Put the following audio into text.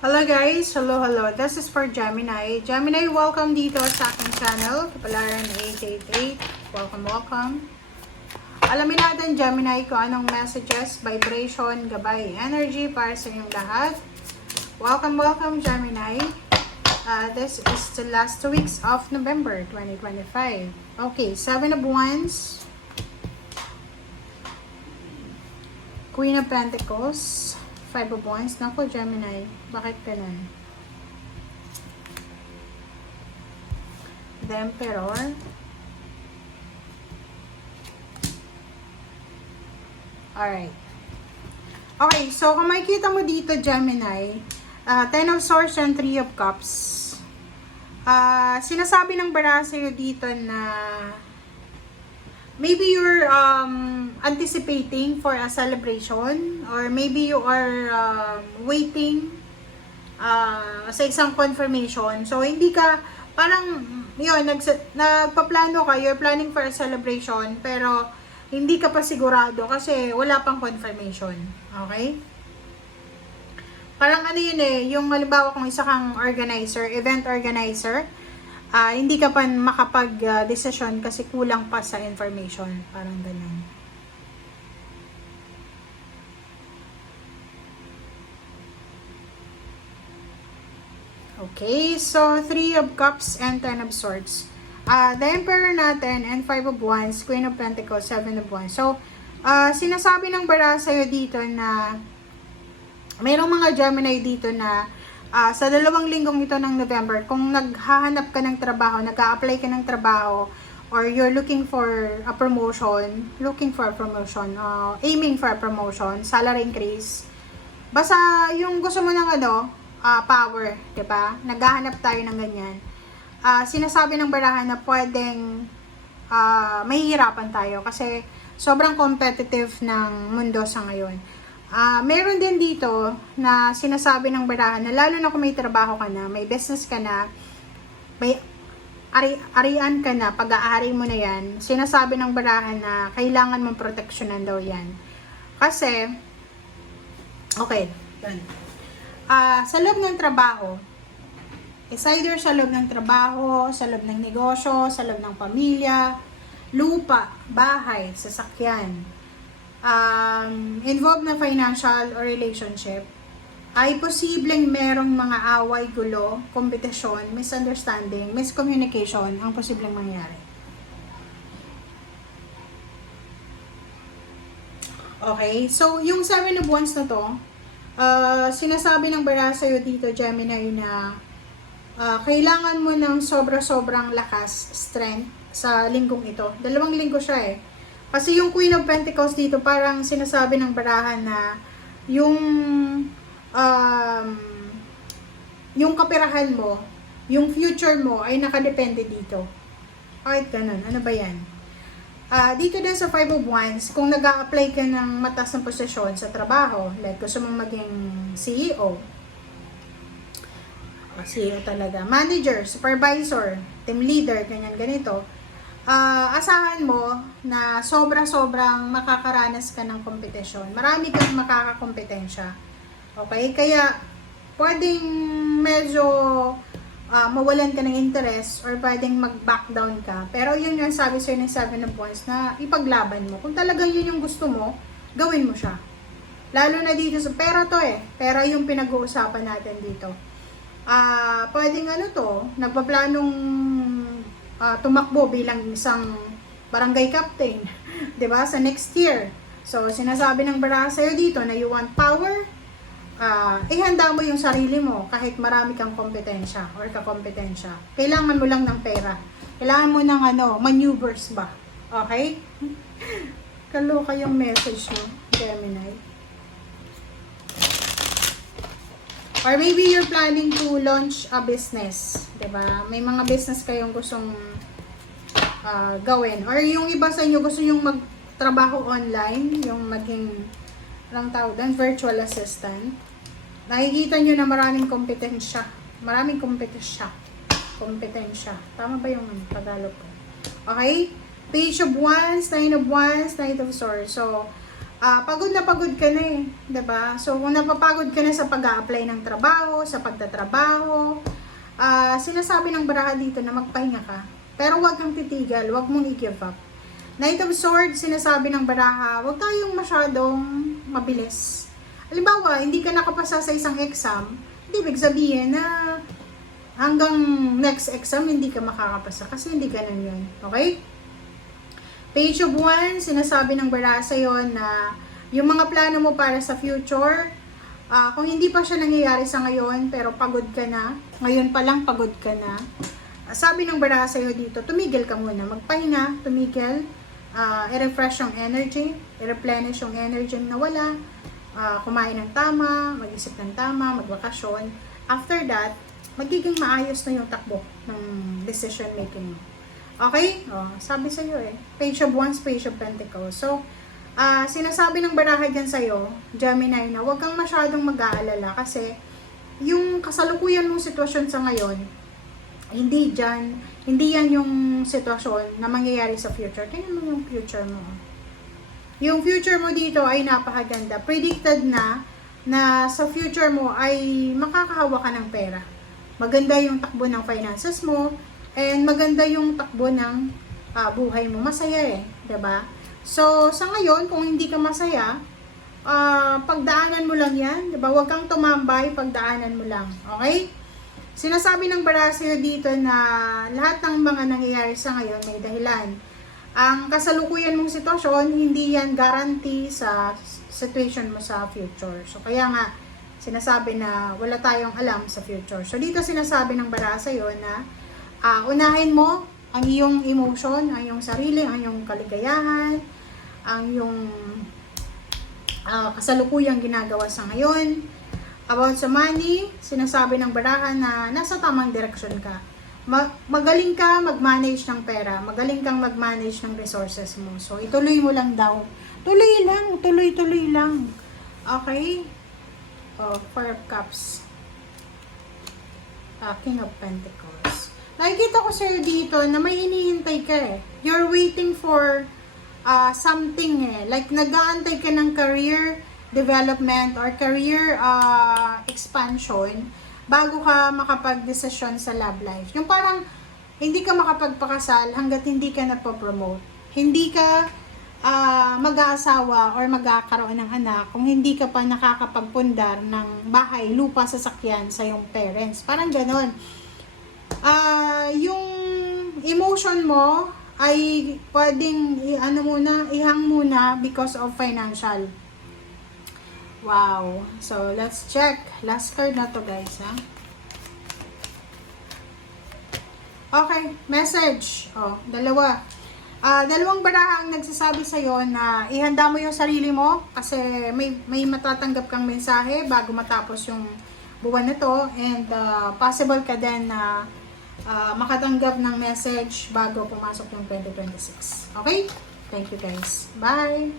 Hello guys! Hello! This is for Gemini. Gemini, welcome dito sa aking channel, Kapalaran 888. Welcome. Alamin natin, Gemini, kung anong messages, vibration, gabay, energy para sa inyong lahat. Welcome, Gemini. This is the last 2 weeks of November 2025. Okay, 7 of Wands, Queen of Pentacles, 5 of Wands. Naku, Gemini, bakit ganun? The Emperor. Alright. Okay, so kung makikita mo dito, Gemini, 10 of Swords and 3 of Cups. Sinasabi ng bara sa'yo dito na maybe you're anticipating for a celebration, or maybe you are waiting sa isang confirmation. So, hindi ka, parang, yun, nagpaplano ka, you're planning for a celebration, pero hindi ka pa sigurado kasi wala pang confirmation. Okay? Parang ano yun yung halimbawa kung isa kang organizer, event organizer, hindi ka pa makapag-desisyon kasi kulang pa sa information. Parang ganun. Okay, so 3 of Cups and 10 of Swords. The Emperor natin and 5 of Wands, Queen of Pentacles, 7 of Wands. So, sinasabi ng bara sa'yo dito na mayroong mga Gemini dito na sa 2 linggong ito ng November, kung naghahanap ka ng trabaho, nag-a-apply ka ng trabaho, or you're looking for a promotion, aiming for a promotion, salary increase, basta yung gusto mo ng power, diba? Naghahanap tayo ng ganyan. Sinasabi ng barahan na pwedeng mahihirapan tayo kasi sobrang competitive ng mundo sa ngayon. Meron din dito na sinasabi ng barahan na lalo na kung may trabaho ka na, may business ka na, may arian ka na, pag-aari mo na yan, sinasabi ng barahan na kailangan mong proteksyonan daw yan. Kasi, okay, sa loob ng trabaho, is either sa loob ng trabaho, sa loob ng negosyo, sa loob ng pamilya, lupa, bahay, sasakyan, involved na financial or relationship, ay posibleng merong mga away, gulo, kompetisyon, misunderstanding, miscommunication ang posibleng mangyari. Okay, so yung 7 of Wands na to, sinasabi ng bara sa'yo dito, Gemini, na kailangan mo ng sobra-sobrang lakas, strength sa linggong ito. 2 linggo siya Kasi yung Queen of Pentacles dito, parang sinasabi ng barahan na yung kapirahan mo, yung future mo ay nakadepende dito. Kahit ganun, ano ba yan? Dito din sa 5 of Wands, kung nag-a-apply ka ng mataas na posisyon sa trabaho, like gusto mong maging CEO talaga, manager, supervisor, team leader, ganito, asahan mo na sobrang makakaranas ka ng kompetisyon. Marami kang makakakompetensya. Okay? Kaya, pwedeng medyo mawalan ka ng interest or pwedeng mag-back down ka. Pero yun yung sabi sa'yo ng 7 of Wands na ipaglaban mo. Kung talagang yun yung gusto mo, gawin mo siya. Lalo na dito sa pera to Pera yung pinag-uusapan natin dito. Pwedeng nagpaplanong tumakbo bilang isang barangay captain, 'di ba? Sa next year. So, sinasabi ng baraha sa'yo dito na you want power, ihanda mo yung sarili mo kahit marami kang kompetensya or kakompetensya. Kailangan mo lang ng pera. Kailangan mo ng maneuvers ba? Okay? Kaloka yung message mo, Gemini. Or maybe you're planning to launch a business, 'di ba? May mga business kayong gustong gawin. Or yung iba sa inyo gusto yung magtrabaho online, yung maging virtual assistant. Nakikita nyo na maraming kompetensya. Tama ba yung Tagalog ko? Okay? Page of Wands, 9 of Wands, Knight of Swords. So, pagod na pagod ka na eh, 'di ba? So kung napapagod ka na sa pag-a-apply ng trabaho, sa pagtatrabaho, sinasabi ng baraha dito na magpahinga ka. Pero huwag kang titigil, huwag mong i-give up. Knight of Swords, sinasabi ng baraha, huwag tayong masyadong mabilis. Halimbawa, hindi ka nakapasa sa isang exam, hindi ibig sabihin na hanggang next exam hindi ka makakapasa kasi hindi ganun yun. Okay? Page of Wands, sinasabi ng baraha sa'yo na yung mga plano mo para sa future, kung hindi pa siya nangyayari sa ngayon, pero pagod ka na, ngayon pa lang pagod ka na, sabi ng baraha sa'yo dito, tumigil ka muna, magpahinga, tumigil, i-refresh yung energy, i-replenish yung energy na wala, kumain ng tama, mag-isip ng tama, magbakasyon. After that, magiging maayos na yung takbo ng decision making mo. Okay? Sabi sa'yo eh. Page of Wands, Page of Pentacles. So, sinasabi ng baraha dyan sa'yo, Gemini, na huwag kang masyadong mag-aalala kasi yung kasalukuyan mong sitwasyon sa ngayon, hindi yan yung sitwasyon na mangyayari sa future. Tingnan mo yung future mo. Yung future mo dito ay napakaganda. Predicted na sa future mo ay makakahawa ka ng pera. Maganda yung takbo ng finances mo, and maganda yung takbo ng buhay mo. Masaya eh, 'di ba? So, sa ngayon, kung hindi ka masaya, pagdaanan mo lang yan, 'di ba? Huwag kang tumambay, pagdaanan mo lang. Okay? Sinasabi ng baraha sa'yo dito na lahat ng mga nangyayari sa ngayon may dahilan. Ang kasalukuyan mong sitwasyon, hindi yan guarantee sa situation mo sa future. So, kaya nga, sinasabi na wala tayong alam sa future. So, dito sinasabi ng baraha sa'yo na unahin mo ang iyong emotion, ang iyong sarili, ang iyong kaligayahan, ang iyong kasalukuyang ginagawa sa ngayon. About sa money, sinasabi ng baraha na nasa tamang direksyon ka. Magaling ka mag-manage ng pera, magaling kang mag-manage ng resources mo. So, ituloy mo lang daw. Tuloy lang, tuloy lang. Okay? Four of Cups. King of Pentacles. Nakikita ko sa'yo dito na may hinihintay ka eh. You're waiting for something eh. Like, nag-aantay ka ng career development or career expansion bago ka makapag-desisyon sa love life. Yung parang, hindi ka makapagpakasal hanggat hindi ka napopromote. Hindi ka mag-aasawa or magkakaroon ng anak kung hindi ka pa nakakapagpundar ng bahay, lupa, sasakyan sa iyong parents. Parang ganon. Yung emotion mo ay pwedeng ihang muna because of financial. Wow. So, let's check. Last card na to, guys, ha? Okay, message. Dalawa. Dalawang baraha ang nagsasabi sa'yo na ihanda mo yung sarili mo kasi may matatanggap kang mensahe bago matapos yung buwan na to, and possible ka din na makatanggap ng message bago pumasok yung 2026. Okay? Thank you, guys. Bye!